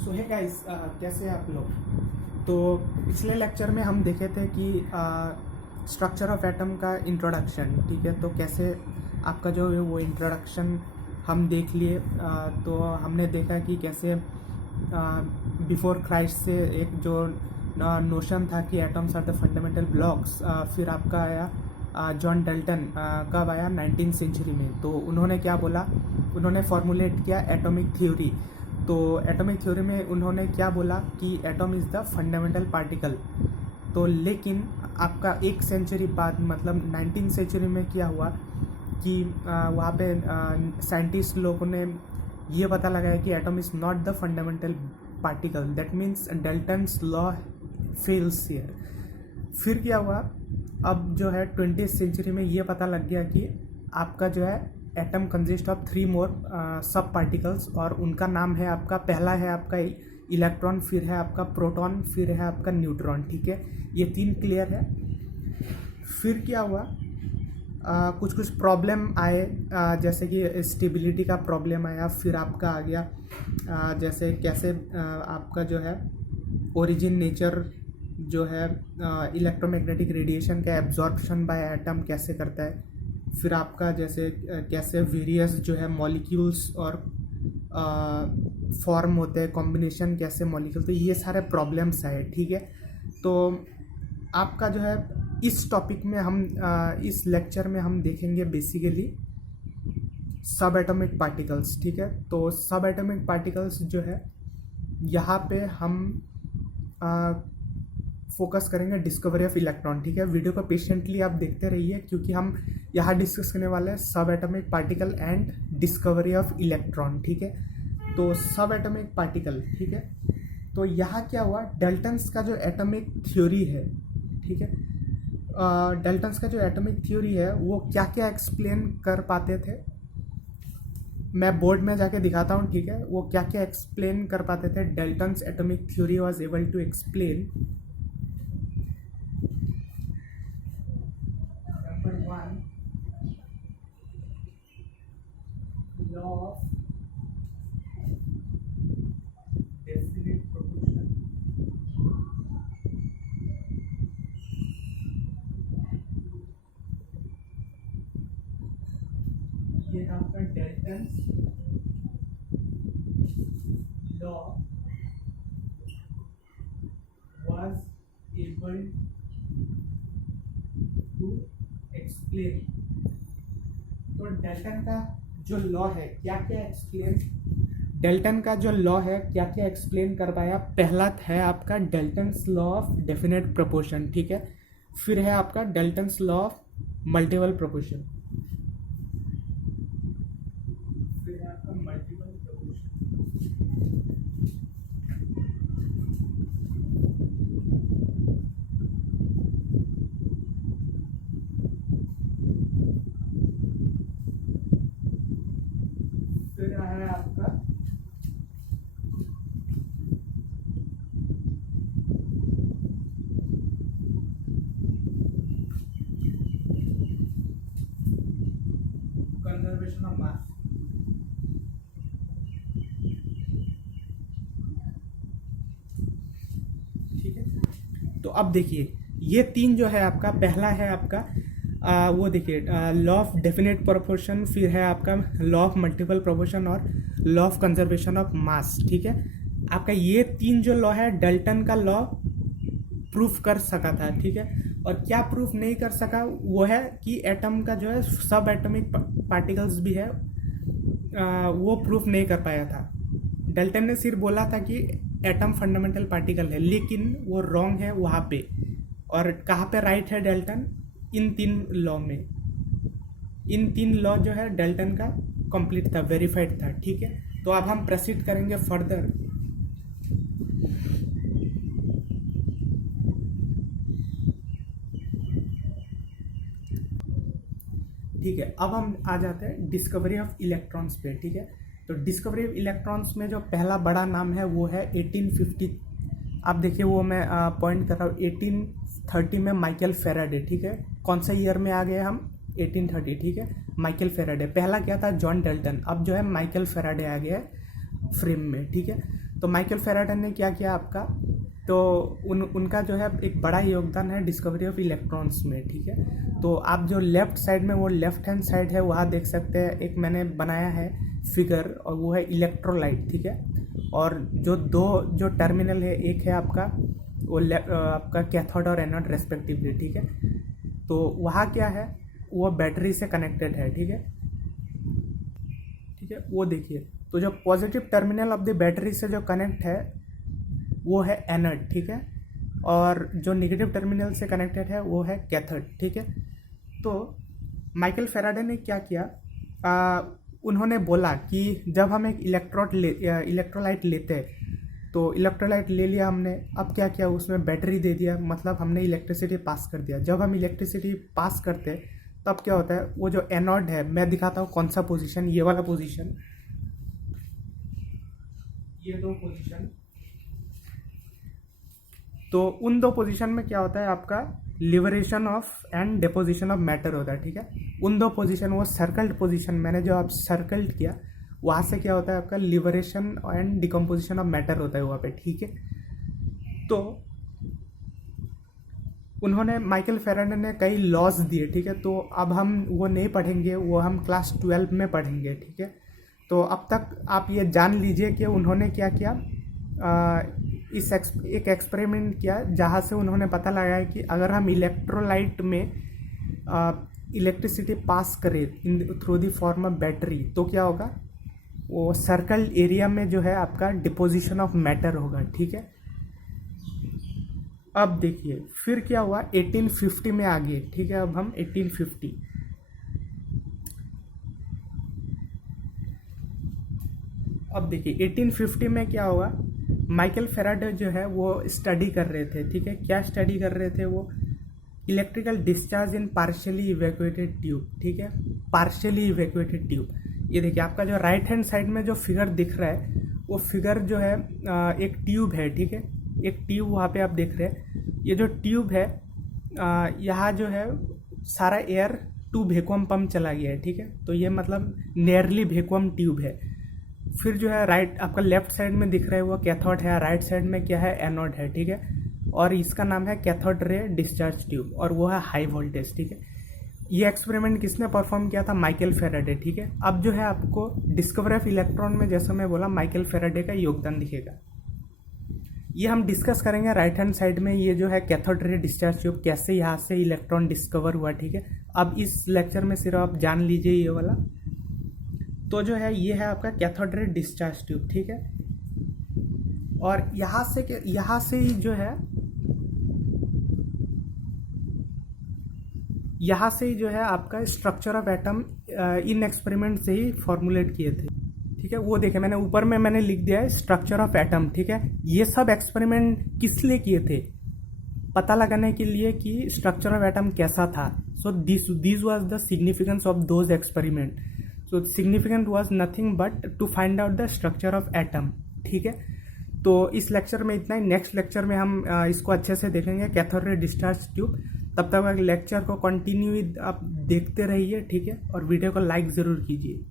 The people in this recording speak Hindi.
सो है गाइस, कैसे हैं आप लोग। तो पिछले लेक्चर में हम देखे थे कि स्ट्रक्चर ऑफ एटम का इंट्रोडक्शन, ठीक है। तो कैसे आपका जो है वो इंट्रोडक्शन हम देख लिए। तो हमने देखा कि कैसे बिफोर क्राइस्ट से एक जो नोशन था कि atoms are the fundamental blocks, फिर आपका आया जॉन डल्टन। कब आया? 19th सेंचुरी में। तो उन्होंने क्या बोला, उन्होंने फॉर्मुलेट किया एटॉमिक थ्योरी। तो एटॉमिक थ्योरी में उन्होंने क्या बोला कि atom is the fundamental particle. तो लेकिन आपका एक सेंचुरी बाद, मतलब 19th सेंचुरी में क्या हुआ कि वहाँ पे साइंटिस्ट लोगों ने ये पता लगाया कि atom is not the fundamental particle, that means Dalton's law fails here. फिर क्या हुआ, अब जो है 20th सेंचुरी में ये पता लग गया कि आपका जो है एटम कंसिस्ट ऑफ 3 मोर सब पार्टिकल्स, और उनका नाम है आपका, पहला है आपका इलेक्ट्रॉन, फिर है आपका प्रोटॉन, फिर है आपका न्यूट्रॉन, ठीक है। ये 3 क्लियर है। फिर क्या हुआ, कुछ कुछ प्रॉब्लम आए, जैसे कि स्टेबिलिटी का प्रॉब्लम आया। फिर आपका आ गया जैसे कैसे आपका जो है ओरिजिन नेचर जो है इलेक्ट्रोमैग्नेटिक रेडिएशन का एब्जॉर्प्शन बाय एटम कैसे करता है। फिर आपका जैसे कैसे वेरियस जो है मॉलिक्यूल्स और फॉर्म होते हैं, कॉम्बिनेशन कैसे मॉलिक्यूल, तो ये सारे प्रॉब्लम्स आए, ठीक है। तो आपका जो है इस टॉपिक में हम इस लेक्चर में हम देखेंगे बेसिकली सब एटॉमिक पार्टिकल्स, ठीक है। तो सब एटॉमिक पार्टिकल्स जो है यहाँ पे हम फोकस करेंगे डिस्कवरी ऑफ इलेक्ट्रॉन, ठीक है। वीडियो को पेशेंटली आप देखते रहिए, क्योंकि हम यहाँ डिस्कस करने वाले हैं सब atomic particle and discovery of electron, ठीक है। तो सब एटॉमिक पार्टिकल, ठीक है। तो यहाँ क्या हुआ, डल्टन्स का जो एटॉमिक थ्योरी है, ठीक है, डल्टन्स का जो एटॉमिक थ्योरी है वो क्या क्या एक्सप्लेन कर पाते थे, मैं बोर्ड में जाके दिखाता हूँ, ठीक है। वो क्या क्या एक्सप्लेन कर पाते थे। Dalton's atomic theory was able to explain, number 1, law of definite proportion. ये आपका Dalton's law was able to explain। तो डल्टन का जो लॉ है क्या क्या एक्सप्लेन, डल्टन का जो लॉ है क्या क्या एक्सप्लेन कर पाया। पहला है आपका Dalton's law of definite proportion, ठीक है। फिर है आपका Dalton's law of multiple proportion, फिर है आपका मल्टीपल प्रोपोर्शन, फिर है आपका कंजर्वेशन ऑफ मास। ठीक है। तो अब देखिए ये 3 जो है आपका, पहला है आपका वो देखिए लॉ ऑफ डेफिनेट प्रोपोर्शन, फिर है आपका लॉ ऑफ मल्टीपल प्रोपोर्शन और law of conservation of mass, ठीक है। आपका ये 3 जो लॉ है डल्टन का लॉ प्रूफ कर सका था, ठीक है। और क्या प्रूफ नहीं कर सका, वो है कि एटम का जो है सब एटॉमिक पार्टिकल्स भी है, वो प्रूफ नहीं कर पाया था। डल्टन ने सिर्फ बोला था कि एटम फंडामेंटल पार्टिकल है, लेकिन वो रॉन्ग है वहाँ पे। और कहाँ पे राइट है डल्टन? इन 3 लॉ में। इन 3 लॉ जो है डल्टन का कंप्लीट था, वेरीफाइड था, ठीक है। तो अब हम प्रोसीड करेंगे फर्दर। ठीक है, अब हम आ जाते हैं डिस्कवरी ऑफ इलेक्ट्रॉन्स पे, ठीक है। तो डिस्कवरी ऑफ इलेक्ट्रॉन्स में जो पहला बड़ा नाम है वो है 1850। आप देखिए वो मैं पॉइंट कर रहा हूँ 1830 में माइकल फेराडे, ठीक है। कौन सा ईयर में आ गए हम? 1830, ठीक है। माइकल फेराडे, पहला क्या था? जॉन डल्टन। अब जो है माइकल फेराडे आ गया है फ्रेम में, ठीक है। तो माइकल फेराडे ने क्या किया आपका, तो उनका जो है एक बड़ा योगदान है डिस्कवरी ऑफ इलेक्ट्रॉन्स में, ठीक है। तो आप जो लेफ्ट साइड में, वो लेफ्ट हैंड साइड है, वहाँ देख सकते हैं एक मैंने बनाया है फिगर, और वो है इलेक्ट्रोलाइट, ठीक है। और जो टर्मिनल है, एक है आपका वो आपका कैथोड और एनोड रेस्पेक्टिवली, ठीक है। तो वहाँ क्या है, वो बैटरी से कनेक्टेड है, ठीक है, ठीक है। वो देखिए, तो जो positive terminal of the battery से जो कनेक्ट है वो है एनोड, ठीक है, और जो नेगेटिव टर्मिनल से कनेक्टेड है वो है कैथोड, ठीक है। तो माइकल फेराडे ने क्या किया, उन्होंने बोला कि जब हम एक इलेक्ट्रोलाइट लेते हैं, तो इलेक्ट्रोलाइट ले लिया हमने, अब क्या किया, उसमें बैटरी दे दिया, मतलब हमने इलेक्ट्रिसिटी पास कर दिया। जब हम इलेक्ट्रिसिटी पास करते हैं तब क्या होता है, वो जो एनोड है, मैं दिखाता हूँ कौन सा पोजीशन, ये वाला पोजीशन, ये दो पोजीशन, तो उन दो पोजीशन में क्या होता है आपका liberation of and deposition of matter होता है, ठीक है। उन दो पोजीशन, वो सर्कल्ड पोजीशन मैंने जो आप सर्कल्ड किया, वहाँ से क्या होता है आपका liberation and decomposition of matter होता है वहाँ पे, ठीक है। तो उन्होंने, माइकल फेराडे ने कई लॉज दिए, ठीक है। तो अब हम वो नहीं पढ़ेंगे, वो हम क्लास 12 में पढ़ेंगे, ठीक है। तो अब तक आप ये जान लीजिए कि उन्होंने क्या किया, एक एक्सपेरिमेंट किया जहाँ से उन्होंने पता लगाया कि अगर हम इलेक्ट्रोलाइट में इलेक्ट्रिसिटी पास करें through the form of battery, तो क्या होगा, वो सर्कल एरिया में जो है आपका डिपोजिशन ऑफ मैटर होगा, ठीक है। अब देखिए फिर क्या हुआ, 1850 में आ गए, ठीक है। अब हम 1850, अब देखिए 1850 में क्या हुआ, माइकल फेराडे जो है वो स्टडी कर रहे थे, ठीक है। क्या स्टडी कर रहे थे वो, electrical discharge in partially evacuated tube, ठीक है, पार्शियली इवैक्यूएटेड ट्यूब। ये देखिए आपका जो राइट हैंड साइड में जो फिगर दिख रहा है, वो फिगर जो है एक ट्यूब है, ठीक है, एक ट्यूब वहाँ पे आप देख रहे हैं। ये जो ट्यूब है, यहाँ जो है सारा एयर टू वैक्यूम पंप चला गया है, ठीक है। तो ये मतलब नियरली वैक्यूम ट्यूब है। फिर जो है राइट, आपका लेफ्ट साइड में दिख रहा है वो कैथोड है, राइट साइड में क्या है, एनोड है, ठीक है। और इसका नाम है कैथोड रे डिस्चार्ज ट्यूब, और वो है हाई वोल्टेज, ठीक है। ये एक्सपेरिमेंट किसने परफॉर्म किया था, माइकल फेराडे, ठीक है। अब जो है आपको डिस्कवरी ऑफ इलेक्ट्रॉन में, जैसे मैं बोला, माइकल फेराडे का योगदान दिखेगा। ये हम डिस्कस करेंगे राइट हैंड साइड में, ये जो है कैथोड रे डिस्चार्ज ट्यूब, कैसे यहाँ से इलेक्ट्रॉन डिस्कवर हुआ, ठीक है। अब इस लेक्चर में सिर्फ आप जान लीजिए ये वाला। तो जो है ये है आपका कैथोड रे डिस्चार्ज ट्यूब, ठीक है। और यहाँ से ही जो है, यहाँ से ही जो है आपका structure of atom in experiment से ही फॉर्मुलेट किए थे, ठीक है। वो देखे मैंने ऊपर में मैंने लिख दिया है स्ट्रक्चर ऑफ एटम, ठीक है। ये सब एक्सपेरिमेंट किस लिए किए थे, पता लगाने के लिए कि स्ट्रक्चर ऑफ एटम कैसा था। So this was the significance of those experiment. So significant was nothing but to find out the structure of atom, ठीक है। तो इस लेक्चर में इतना ही। नेक्स्ट लेक्चर में हम इसको अच्छे से देखेंगे, कैथोड रे डिस्चार्ज ट्यूब। तब तक लेक्चर को कंटिन्यू आप देखते रहिए, ठीक है, और वीडियो को लाइक ज़रूर कीजिए।